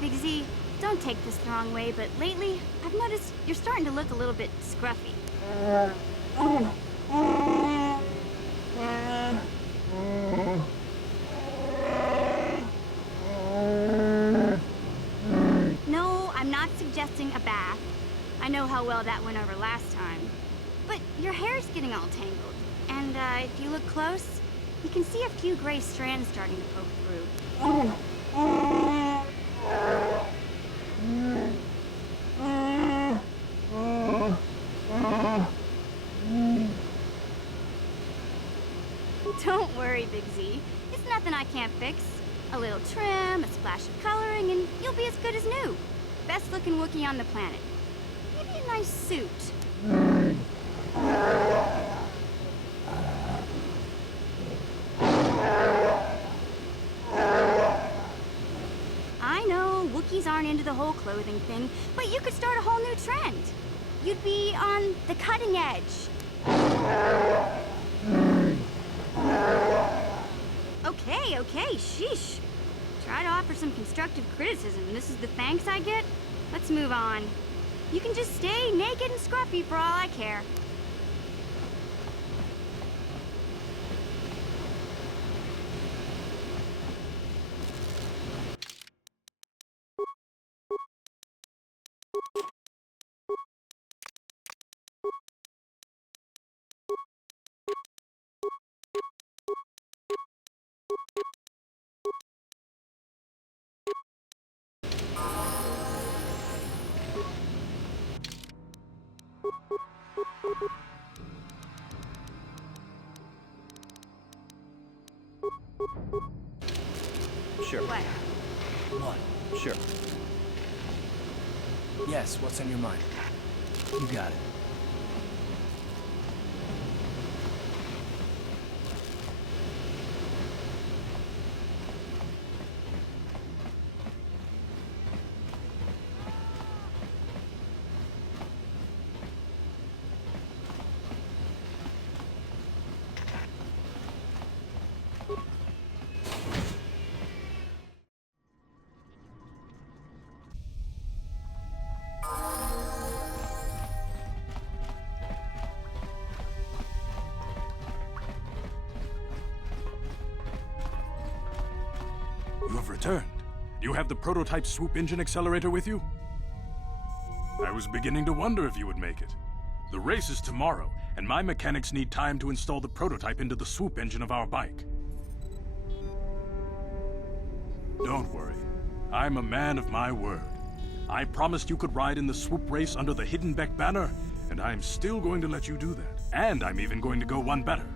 Big Z, don't take this the wrong way, but lately, I've noticed you're starting to look a little bit scruffy. No, I'm not suggesting a bath. I know how well that went over last time. But your hair's getting all tangled. And if you look close, you can see a few gray strands starting to poke through. Don't worry, Big Z. It's nothing I can't fix. A little trim, a splash of coloring, and you'll be as good as new. Best looking Wookiee on the planet. Maybe a nice suit. I know, Wookiees aren't into the whole clothing thing, but you could start a whole new trend. You'd be on the cutting edge. Okay, sheesh. Try to offer some constructive criticism, and this is the thanks I get? Let's move on. You can just stay naked and scruffy for all I care. Sure. What? Sure. Yes, what's on your mind? You got it. You have returned. You have the prototype swoop engine accelerator with you? I was beginning to wonder if you would make it. The race is tomorrow, and my mechanics need time to install the prototype into the swoop engine of our bike. Don't worry. I'm a man of my word. I promised you could ride in the swoop race under the Hidden Beck banner, and I'm still going to let you do that. And I'm even going to go one better.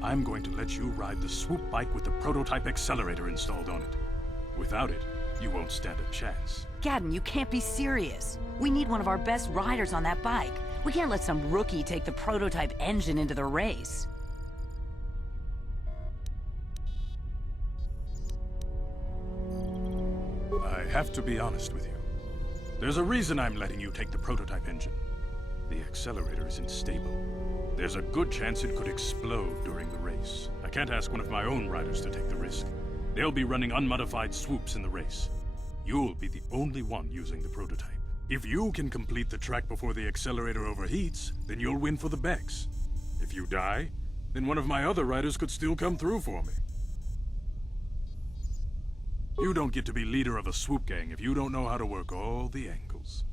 I'm going to let you ride the swoop bike with the prototype accelerator installed on it. Without it, you won't stand a chance. Gadden, you can't be serious. We need one of our best riders on that bike. We can't let some rookie take the prototype engine into the race. I have to be honest with you. There's a reason I'm letting you take the prototype engine. The accelerator isn't stable. There's a good chance it could explode during the race. I can't ask one of my own riders to take the risk. They'll be running unmodified swoops in the race. You'll be the only one using the prototype. If you can complete the track before the accelerator overheats, then you'll win for the Becks. If you die, then one of my other riders could still come through for me. You don't get to be leader of a swoop gang if you don't know how to work all the angles.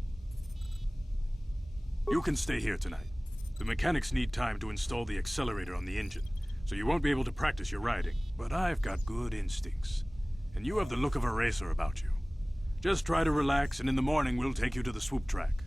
You can stay here tonight. The mechanics need time to install the accelerator on the engine, so you won't be able to practice your riding. But I've got good instincts, and you have the look of a racer about you. Just try to relax, and in the morning we'll take you to the swoop track.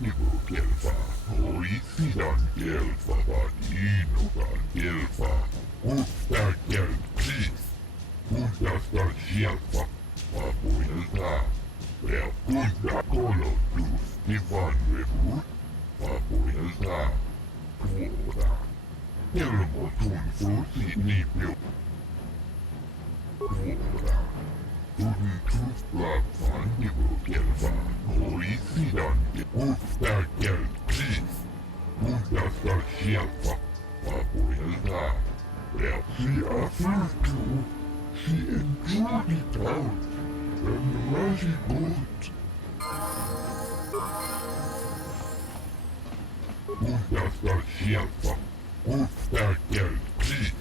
Gelfa, Orisidan Gelfa, Vadinogan Gelfa, Usta Gelpis, Undasta Gelfa, Papuelta, Punta Colotus, Ivan Revut, Papuelta, Tuoda, Elmotun Frusi Nipio, Tuoda, Tuntus Blapan Gelfa, Orisidan Usta Gelpis, Undasta Gelfa, Papuelta, she afirtu, she enjoyed it out, and very good. Undasta Gelfa, Usta Gelpis,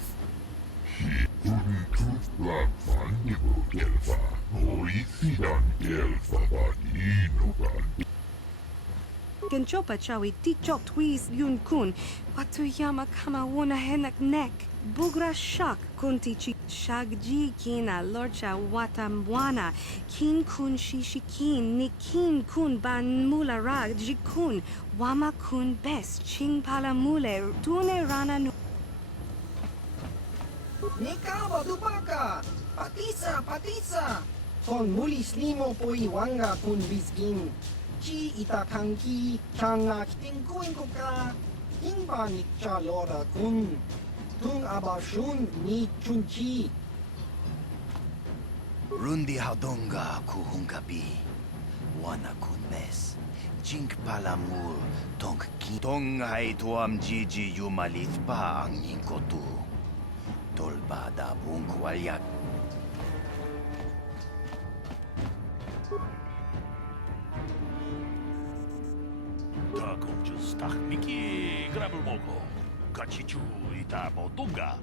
she Tuntus Blapan Gelfa, Orisidan Gelfa, Vadinogan. Genchopa chawi tichok twis yun kun. Watuyama kama wona henak nek. Bugra shak kuntichi shagji kina lorcha watamwana. Kin kun shishikin ni kin kun ban mula rag jikun. Wama kun best ching pala mule tune rana nu. Nika badupaka! Patisa, patisa! Ton mulis limo po iwanga kun biskin. Chi itakanki, changa kitingkuin ko ka. Ingbanik cha lora kun. Tung abashun ni chunchi. Rundi haudonga kuhungabi. Wana kunbes. Jink palamul tong ki. Tong hai tuam jiji yumalit pa ang ingkotu. Tolbada bungkwalyak. Tak Miki grabul moko. Kachichu ita motunga.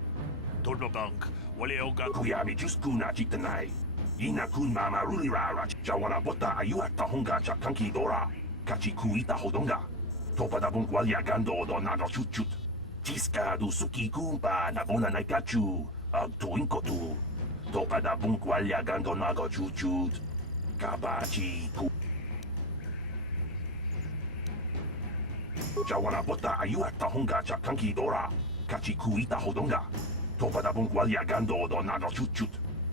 Dolnobank waleoga kuyami juskuna chitanai. Ina kun mama rulirara jawana bota ayuata honga chakanki dora. Kachiku ita hodonga. Topada bunkwalia gando do nago chuchut. Tiska du suki kumpa na bona naikachu. Agtuinkotu. Topada bunkwalia gando nago chuchut. Kabachi ku. Jawana bota ayuata honga chakanki dora. Kachiku ita hodonga. Topada bunkwalia gando do nago chuchut.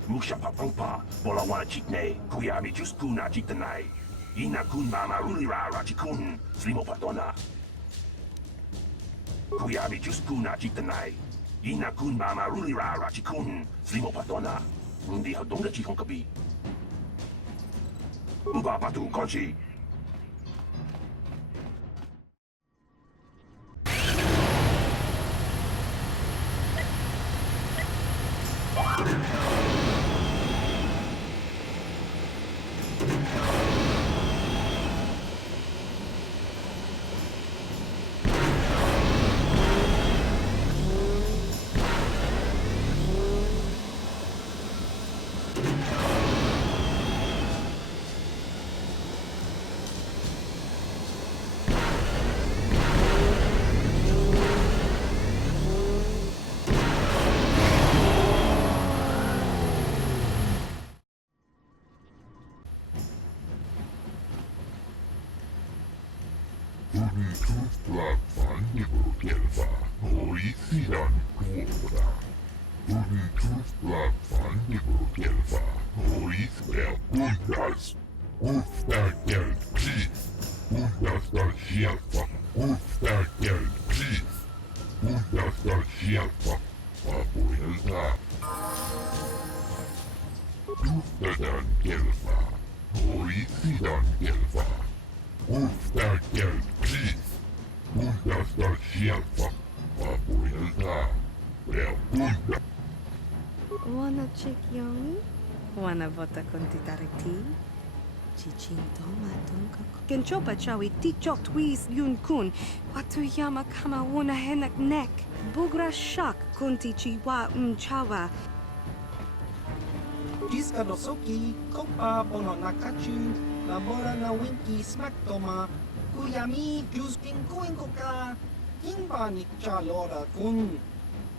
Musha papampa, bola wana chitne, kuyami juskuna chitanai. Ina kun mama rulirara chikun, slimo patona. Kuyami juskuna chitanai. Ina kun mama rulirara chikun, slimo patona. Rundi hadonga chihonkabi. Uba patu konchi. Tuntus Blapan Gelfa, Orisidan Tuoda. Tuntus Blapan Gelfa, Oris Puntas. Usta Gelpis. Undasta Gelfa. Usta Gelpis. Undasta Gelfa. Papuelta. Tustadan Gelfa. Orisidan Gelfa. Usta Gelpis. Undasta Gelfa. Papuelta. Punta. Wanna check yomi? Wanna vota kontitariti? Chichintoma tonka. Genchopa chawi tichok twis yun kun. Watuyama kama wona henak nek. Bugra shak kunti chiwa mchawa. Jiska dosoki, kopa bono nakachu. Labora na winki smack toma. Kuyami juskingkuin ko ka. Ingbanik cha lora kun.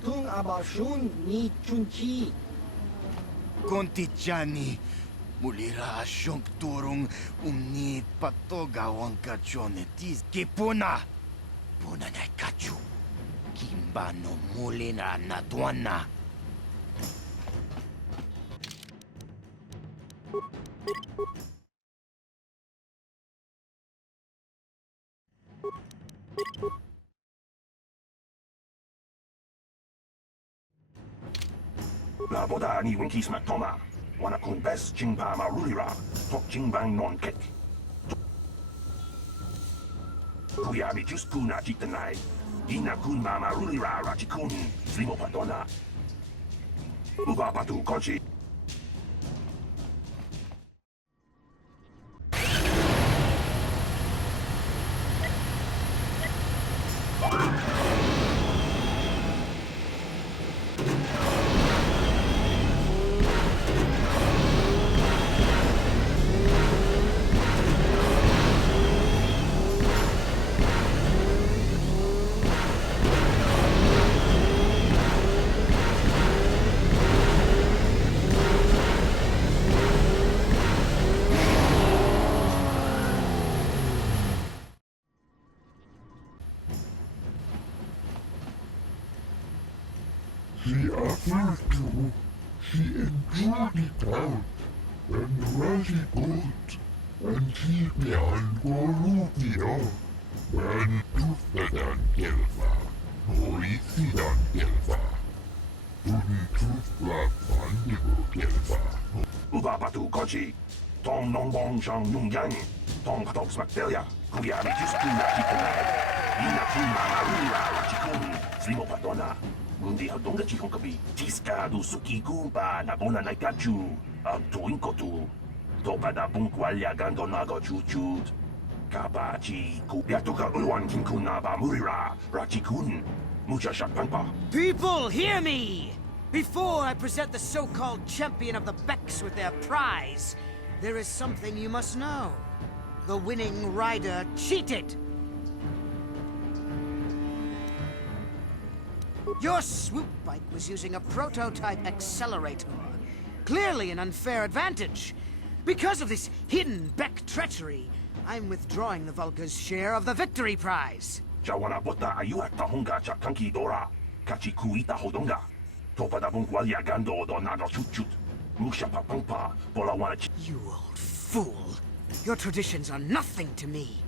Tung abashun ni chunchi. Contigiani, Mulira asyong turong umnit patogawang kachonetis. Kipuna! Puna na kachu. Kimbano mulina natwana. Naboda ni Winkis Matoma. Wana kun bes Jingba Marulira. Tok Jingbang non kek. Kuyabi just kuna jitanai. Ina kun mama Rulira Rachikun. Slimo Patona. Uba Patu Kochi. She offered to, she enjoyed it out, and really good, and she behind Golubia, and Tuftadan Gelva, Noisidan Gelva, Tufla Fandigo Gelva. Uba Patu Kochi. Tong non bong shang yung yang. Tong katok smaktelia. Kuyabi just kuna jitanai. Ina kun mama Rulira Rachikun. Slimo Patona. Mundi hadonga chikong kabi. Jiska du suki kumpa na bona na kachu. Ang tuwing ko tu. Topada pungkwalya gando nago chuchut. Kabachi kupya tuka ulwan kinkuna ba murira. Rachikun. Mucha shakpangpa. People, hear me! Before I present the so-called champion of the Becks with their prize, there is something you must know. The winning rider cheated! Your swoop bike was using a prototype accelerator. Clearly an unfair advantage. Because of this hidden Beck treachery, I'm withdrawing the Vulca's share of the victory prize. Jawana bota ayuat tahonga cha kanki dora. Kachi kuita hodonga. Topada pungkwalya gando do nago chuchut. Musha papangpa. Pola wana You old fool! Your traditions are nothing to me.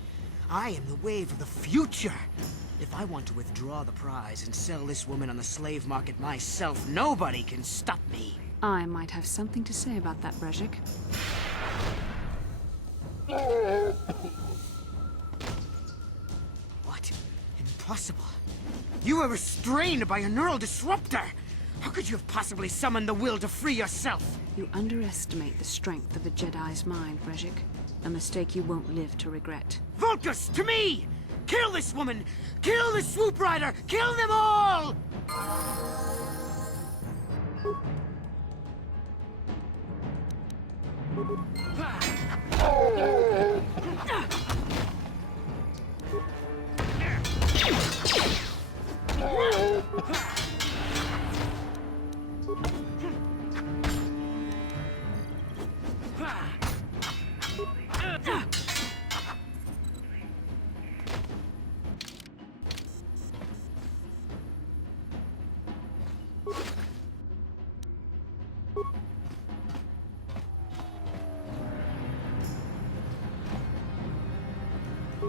I am the wave of the future. If I want to withdraw the prize and sell this woman on the slave market myself, nobody can stop me. I might have something to say about that, Brezhik. What? Impossible. You were restrained by a neural disruptor. How could you have possibly summoned the will to free yourself? You underestimate the strength of the Jedi's mind, Brezhik. A mistake you won't live to regret. Vulcus, to me! Kill this woman! Kill the swoop rider! Kill them all!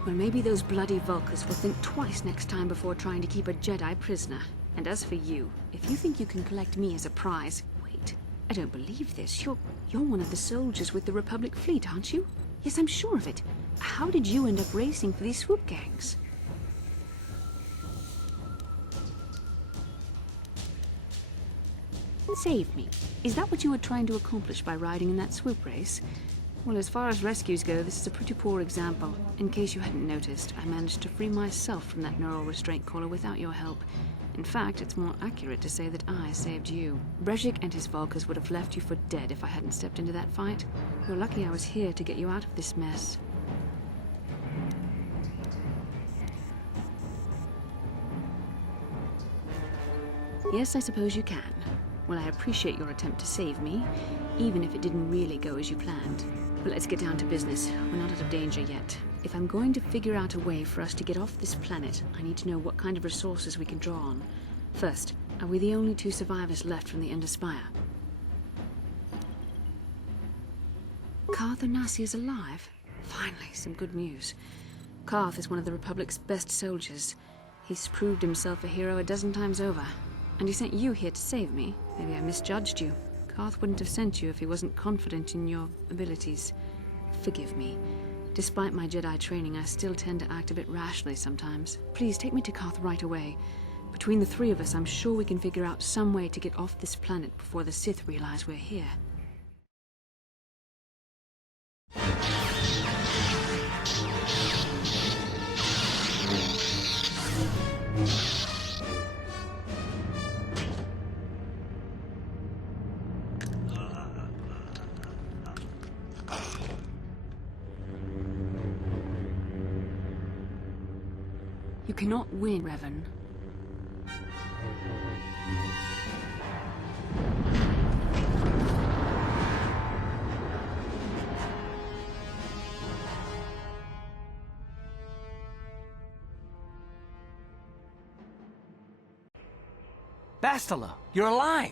Well, maybe those bloody Vulcans will think twice next time before trying to keep a Jedi prisoner. And as for you, if you think you can collect me as a prize... Wait, I don't believe this. You're one of the soldiers with the Republic fleet, aren't you? Yes, I'm sure of it. How did you end up racing for these swoop gangs? Save me. Is that what you were trying to accomplish by riding in that swoop race? Well, as far as rescues go, this is a pretty poor example. In case you hadn't noticed, I managed to free myself from that neural restraint collar without your help. In fact, it's more accurate to say that I saved you. Brezhik and his Vulcans would have left you for dead if I hadn't stepped into that fight. You're lucky I was here to get you out of this mess. Yes, I suppose you can. Well, I appreciate your attempt to save me, even if it didn't really go as you planned. But let's get down to business. We're not out of danger yet. If I'm going to figure out a way for us to get off this planet, I need to know what kind of resources we can draw on. First, are we the only 2 survivors left from the Ender Spire? Karth Onasi is alive? Finally, some good news. Karth is one of the Republic's best soldiers. He's proved himself a hero a dozen times over. And he sent you here to save me. Maybe I misjudged you. Karth wouldn't have sent you if he wasn't confident in your abilities. Forgive me. Despite my Jedi training, I still tend to act a bit rashly sometimes. Please take me to Karth right away. Between the 3 of us, I'm sure we can figure out some way to get off this planet before the Sith realize we're here. You cannot win, Revan. Bastila, you're alive!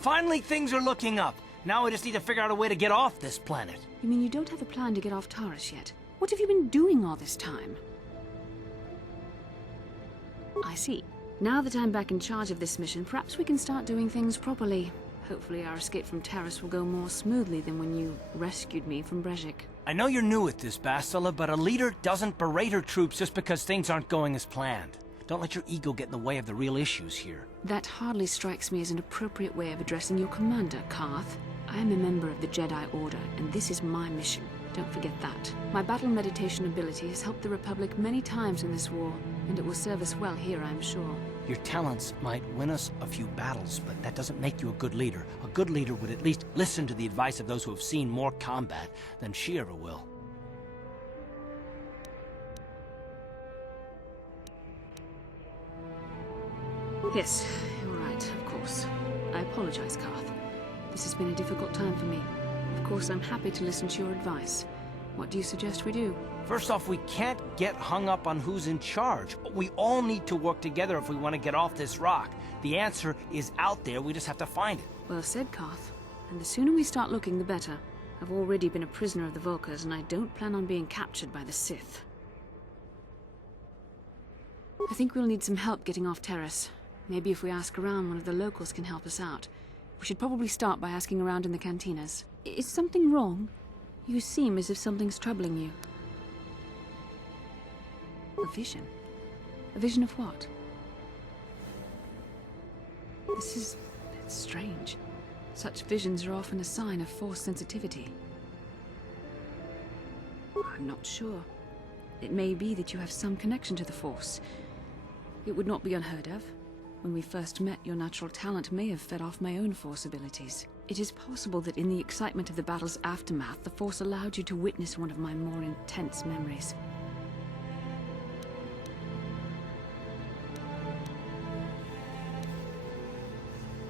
Finally, things are looking up. Now we just need to figure out a way to get off this planet. You mean you don't have a plan to get off Taris yet? What have you been doing all this time? I see. Now that I'm back in charge of this mission, perhaps we can start doing things properly. Hopefully our escape from Taris will go more smoothly than when you rescued me from Brejik. I know you're new at this, Bastila, but a leader doesn't berate her troops just because things aren't going as planned. Don't let your ego get in the way of the real issues here. That hardly strikes me as an appropriate way of addressing your commander, Karth. I am a member of the Jedi Order, and this is my mission. Don't forget that. My battle meditation ability has helped the Republic many times in this war, and it will serve us well here, I'm sure. Your talents might win us a few battles, but that doesn't make you a good leader. A good leader would at least listen to the advice of those who have seen more combat than she ever will. Yes, you're right, of course. I apologize, Karth. This has been a difficult time for me. Of course, I'm happy to listen to your advice. What do you suggest we do? First off, we can't get hung up on who's in charge. We all need to work together if we want to get off this rock. The answer is out there, we just have to find it. Well said, Karth. And the sooner we start looking, the better. I've already been a prisoner of the Vulkars, and I don't plan on being captured by the Sith. I think we'll need some help getting off Taris. Maybe if we ask around, one of the locals can help us out. We should probably start by asking around in the cantinas. Is something wrong? You seem as if something's troubling you. A vision? A vision of what? It's strange. Such visions are often a sign of Force sensitivity. I'm not sure. It may be that you have some connection to the Force. It would not be unheard of. When we first met, your natural talent may have fed off my own Force abilities. It is possible that in the excitement of the battle's aftermath, the Force allowed you to witness one of my more intense memories.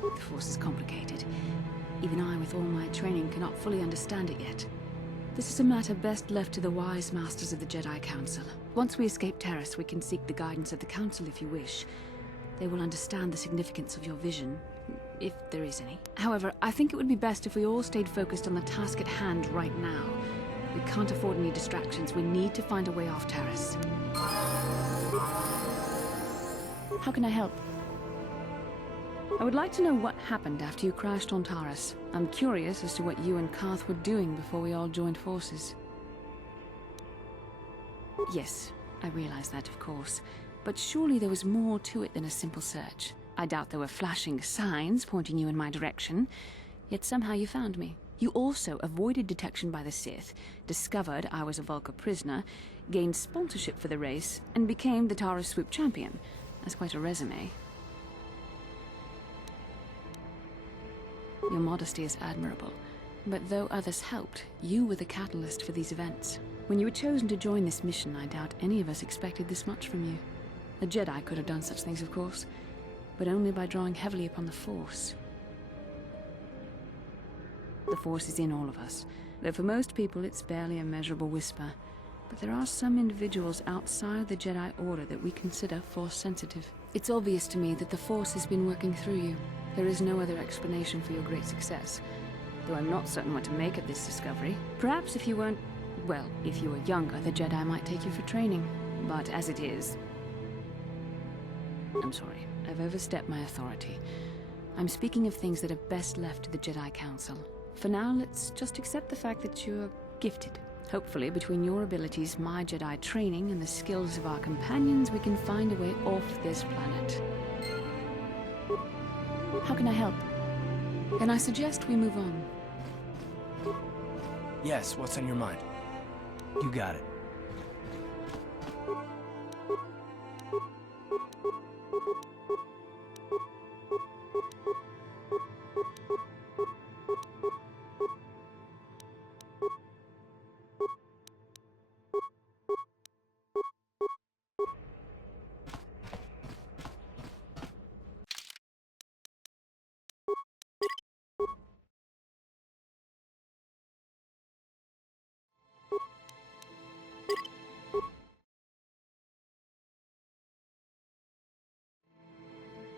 The Force is complicated. Even I, with all my training, cannot fully understand it yet. This is a matter best left to the wise masters of the Jedi Council. Once we escape Taris, we can seek the guidance of the Council if you wish. They will understand the significance of your vision, if there is any. However, I think it would be best if we all stayed focused on the task at hand right now. We can't afford any distractions. We need to find a way off Taris. How can I help? I would like to know what happened after you crashed on Taris. I'm curious as to what you and Karth were doing before we all joined forces. Yes, I realize that, of course. But surely there was more to it than a simple search. I doubt there were flashing signs pointing you in my direction, yet somehow you found me. You also avoided detection by the Sith, discovered I was a Vulkar prisoner, gained sponsorship for the race, and became the Taris Swoop champion. That's quite a resume. Your modesty is admirable, but though others helped, you were the catalyst for these events. When you were chosen to join this mission, I doubt any of us expected this much from you. A Jedi could have done such things, of course, but only by drawing heavily upon the Force. The Force is in all of us, though for most people it's barely a measurable whisper. But there are some individuals outside the Jedi Order that we consider Force-sensitive. It's obvious to me that the Force has been working through you. There is no other explanation for your great success. Though I'm not certain what to make of this discovery. Perhaps if you weren't... well, if you were younger, the Jedi might take you for training. But as it is... I'm sorry. I've overstepped my authority. I'm speaking of things that are best left to the Jedi Council. For now, let's just accept the fact that you're gifted. Hopefully, between your abilities, my Jedi training, and the skills of our companions, we can find a way off this planet. How can I help? Then I suggest we move on. Yes, what's on your mind? You got it.